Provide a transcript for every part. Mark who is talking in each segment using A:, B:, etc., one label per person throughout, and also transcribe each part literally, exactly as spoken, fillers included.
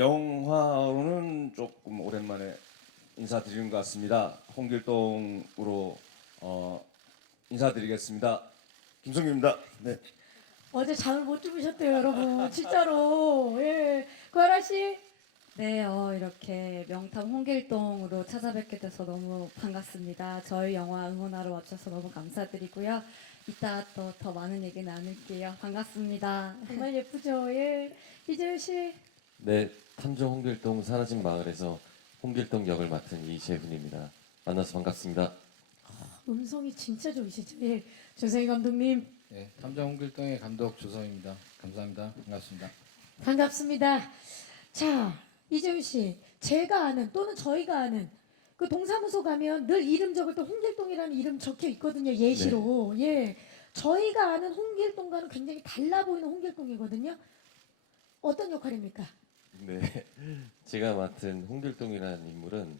A: 영화로는 조금 오랜만에 인사드리는 것 같습니다. 홍길동으로 어, 인사드리겠습니다. 김성규입니다. 네.
B: 어제 잠을 못 주무셨대요, 여러분. 진짜로. 예. 구하라 씨.
C: 네, 어, 이렇게 명탐 홍길동으로 찾아뵙게 돼서 너무 반갑습니다. 저희 영화 응원하러 와주셔서 너무 감사드리고요. 이따 또 더 많은 얘기 나눌게요. 반갑습니다.
B: 정말 예쁘죠. 예. 이재현 씨.
D: 네, 탐정 홍길동 사라진 마을에서 홍길동 역을 맡은 이재훈입니다. 만나서 반갑습니다.
B: 음성이 진짜 좋으시죠. 예. 조세희 감독님.
E: 네, 탐정 홍길동의 감독 조성입니다. 감사합니다. 반갑습니다.
B: 반갑습니다. 자, 이재훈 씨. 제가 아는 또는 저희가 아는 그 동사무소 가면 늘 이름 적을 때 홍길동이라는 이름 적혀 있거든요. 예시로. 예. 저희가 아는 홍길동과는 굉장히 달라 보이는 홍길동이거든요. 어떤 역할입니까?
D: 네, 제가 맡은 홍길동이라는 인물은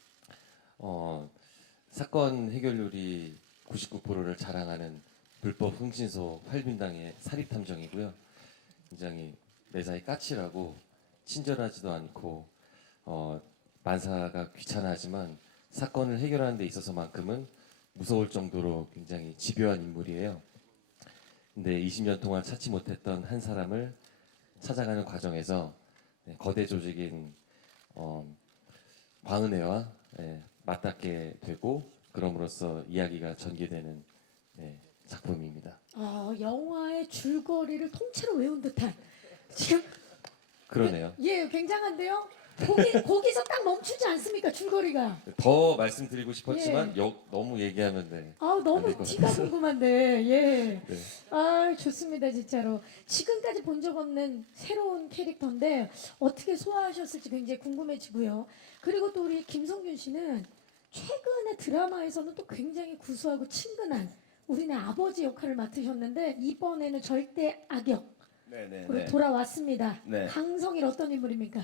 D: 어, 사건 해결률이 구십구 퍼센트를 자랑하는 불법 흥신소 활빈당의 사립 탐정이고요. 굉장히 매사에 까칠하고 친절하지도 않고 어, 만사가 귀찮아하지만 사건을 해결하는 데 있어서만큼은 무서울 정도로 굉장히 집요한 인물이에요. 근데 이십 년 동안 찾지 못했던 한 사람을 찾아가는 과정에서 네, 거대 조직인 어, 광은혜와 네, 맞닿게 되고 그럼으로써 이야기가 전개되는 네, 작품입니다.
B: 어, 영화의 줄거리를 통째로 외운 듯한 지금
D: 그러네요.
B: 예, 굉장한데요. 거기 거기서 딱 멈추지 않습니까? 줄거리가.
D: 더 말씀드리고 싶었지만
B: 예.
D: 역, 너무 얘기하면 네.
B: 아,
D: 안
B: 너무
D: 될것
B: 티가 궁금한데. 예.
D: 네.
B: 아, 좋습니다, 진짜로. 지금까지 본 적 없는 새로운 캐릭터인데 어떻게 소화하셨을지 굉장히 궁금해지고요. 그리고 또 우리 김성균 씨는 최근에 드라마에서는 또 굉장히 구수하고 친근한 우리네 아버지 역할을 맡으셨는데 이번에는 절대 악역
A: 네네네.
B: 으로 돌아왔습니다.
A: 네.
B: 강성일 어떤 인물입니까?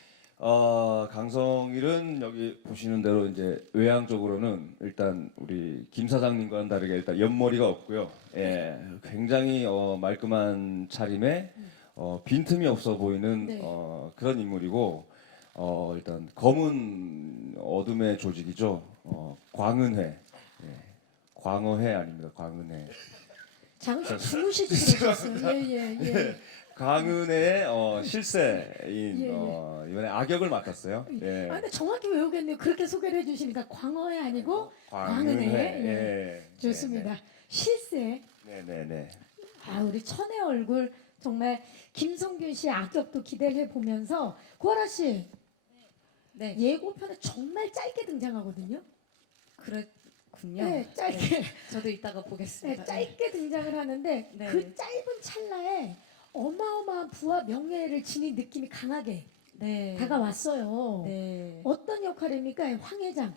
A: 어, 강성일은 여기 보시는 대로 이제 외향적으로는 일단 우리 김 사장님과는 다르게 일단 옆머리가 없고요. 예, 굉장히 어, 말끔한 차림에 어, 빈틈이 없어 보이는
B: 네.
A: 어, 그런 인물이고 어, 일단 검은 어둠의 조직이죠. 어, 광은회, 예, 광어회 아닙니다. 광은회.
B: 잠시 주무시지 그러셨어요. 예예 예. 예.
A: 광은혜의 어, 실세인
B: 예, 예.
A: 어, 이번에 악역을 맡았어요. 예.
B: 아, 근데 정확히 외우겠네요. 그렇게 소개를 해주시니까 광어회 아니고
A: 광은혜.
B: 광은혜.
A: 예.
B: 좋습니다. 실세.
A: 네네네.
B: 아, 우리 천의 얼굴 정말 김성균 씨의 악역도 기대를 해보면서 고아라 씨
C: 네,
B: 예고편에 정말 짧게 등장하거든요.
C: 그랬군요.
B: 네, 짧게.
C: 네, 저도 이따가
B: 네,
C: 보겠습니다.
B: 짧게 등장을 하는데
C: 네.
B: 그 짧은 찰나에 어마어마한 부와 명예를 지닌 느낌이 강하게
C: 네.
B: 다가왔어요.
C: 네.
B: 어떤 역할입니까? 황 회장.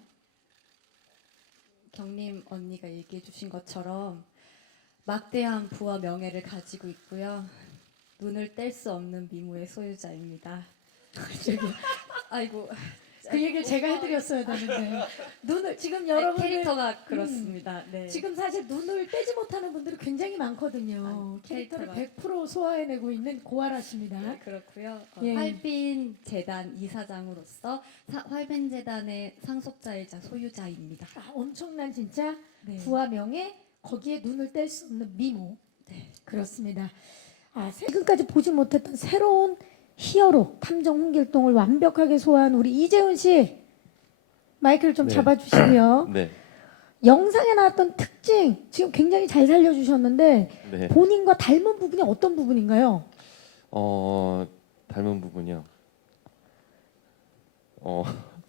C: 경림 언니가 얘기해 주신 것처럼 막대한 부와 명예를 가지고 있고요. 눈을 뗄 수 없는 미모의 소유자입니다.
B: 저기,
C: 아이고.
B: 그 얘기를 제가 해드렸어야 되는데 눈을 지금
C: 아니,
B: 여러분들
C: 캐릭터가 그렇습니다. 네.
B: 지금 사실 눈을 떼지 못하는 분들이 굉장히 많거든요.
C: 아니,
B: 캐릭터를
C: 캐릭터가-
B: 백 퍼센트 소화해내고 있는 고아라 씨입니다.
C: 네, 그렇고요. 어,
B: 예.
C: 활빈 재단 이사장으로서 사, 활빈 재단의 상속자이자 소유자입니다.
B: 아, 엄청난 진짜
C: 네.
B: 부와 명예 거기에 눈을 뗄 수 없는 미모.
C: 네.
B: 그렇습니다. 아, 새- 지금까지 보지 못했던 새로운 히어로 탐정 홍길동을 완벽하게 소화한 우리 이재훈 씨 마이크를 좀
D: 네.
B: 잡아주시고요.
D: 네,
B: 영상에 나왔던 특징 지금 굉장히 잘 살려주셨는데
D: 네.
B: 본인과 닮은 부분이 어떤 부분인가요?
D: 어, 닮은 부분이요. 어,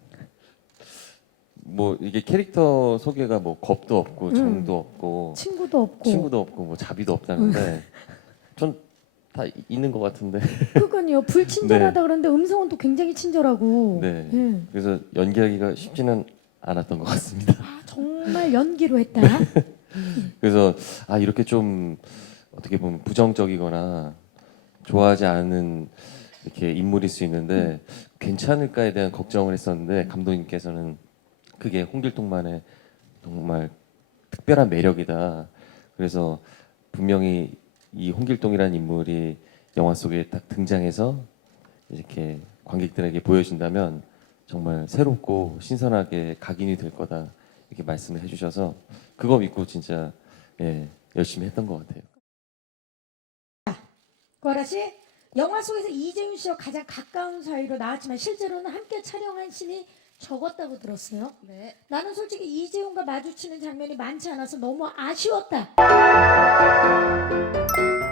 D: 뭐 이게 캐릭터 소개가 뭐 겁도 없고
B: 음.
D: 정도 없고
B: 친구도 없고
D: 친구도 없고 뭐 자비도 없다는데 전 다 있는 것 같은데.
B: 그건요 불친절하다 그러는데 음성은 또 굉장히 친절하고
D: 네.
B: 예.
D: 그래서 연기하기가 쉽지는 않았던 것 같습니다.
B: 아, 정말 연기로 했다.
D: 그래서 아 이렇게 좀 어떻게 보면 부정적이거나 좋아하지 않은 이렇게 인물일 수 있는데 괜찮을까에 대한 걱정을 했었는데 감독님께서는 그게 홍길동만의 정말 특별한 매력이다. 그래서 분명히 이 홍길동이라는 인물이 영화 속에 딱 등장해서 이렇게 관객들에게 보여진다면 정말 새롭고 신선하게 각인이 될 거다 이렇게 말씀을 해주셔서 그거 믿고 진짜 예, 열심히 했던 것 같아요.
B: 고아라 씨, 영화 속에서 이재훈 씨와 가장 가까운 사이로 나왔지만 실제로는 함께 촬영한 씬이 적었다고 들었어요.
C: 네.
B: 나는 솔직히 이재훈과 마주치는 장면이 많지 않아서 너무 아쉬웠다.